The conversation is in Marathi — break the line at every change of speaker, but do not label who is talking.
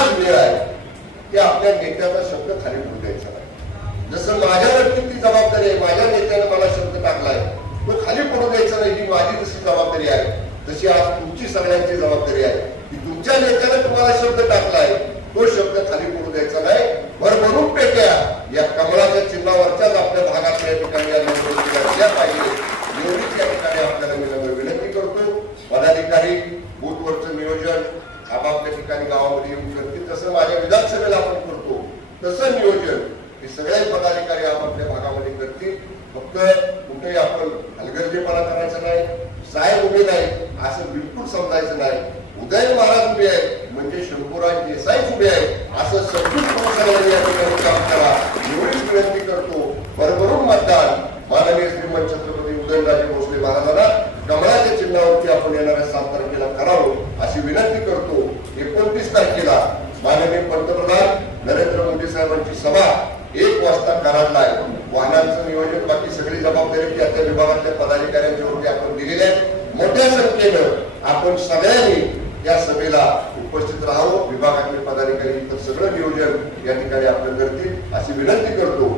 आज वेळ आहे की आपल्या नेत्याचा शब्द खाली पडू द्यायचा नाही. जसं माझ्या ती जबाबदारी आहे माझ्या नेत्याने मला शब्द टाकलाय तो खाली पडू द्यायचा नाही ही माझी जशी जबाबदारी आहे. तशी आज तुमची सगळ्यांची जबाबदारी आहे की तुमच्या नेत्याने तुम्हाला शब्द टाकलाय तो शब्द खाली पडू द्यायचा नाही. भरभरून पेट्या या कमळाच्या चिन्हावरच्याच आपल्या भागातल्या ठिकाणी या पाहिजे एवढीच या ठिकाणी आपल्याला मी विनंती करतो. पदाधिकारी बूथवरचं नियोजन आपापल्या ठिकाणी गावामध्ये येऊन जसं माझ्या विधानसभेला आपण करतो तसं नियोजन हे सगळे पदाधिकारी आपापल्या भागामध्ये करतील. फक्त कुठेही आपण हलगर्जीपणा करायचा नाही साहेब उभे नाही असं बिलकुल समजायचं नाही. उदय महाराज उभे आहेत म्हणजे शंभूराज देसाई उभे आहेत असं समजून करून सगळ्यांनी या ठिकाणी काम करा. एवढीच विनंती करतो. भरभरून मतदान. माननीय श्रीमंत छत्रपती उदयनराजे भोसले महाराजांना कमळाच्या चिन्हावरती आपण येणाऱ्या सात तारखेला करावं अशी विनंती करतो. एकोणतीस तारखेला माननीय पंतप्रधान नरेंद्र मोदी साहेबांची सभा एक वाजता कराडला आहे. वाहनांचं नियोजन बाकी सगळी जबाबदारी त्या त्या विभागातल्या पदाधिकाऱ्यांच्यावरती आपण दिलेली आहे. मोठ्या संख्येनं आपण सगळ्यांनी या सभेला उपस्थित राहावं. विभागातले पदाधिकारी इतर सगळं नियोजन या ठिकाणी आपण करतील अशी विनंती करतो.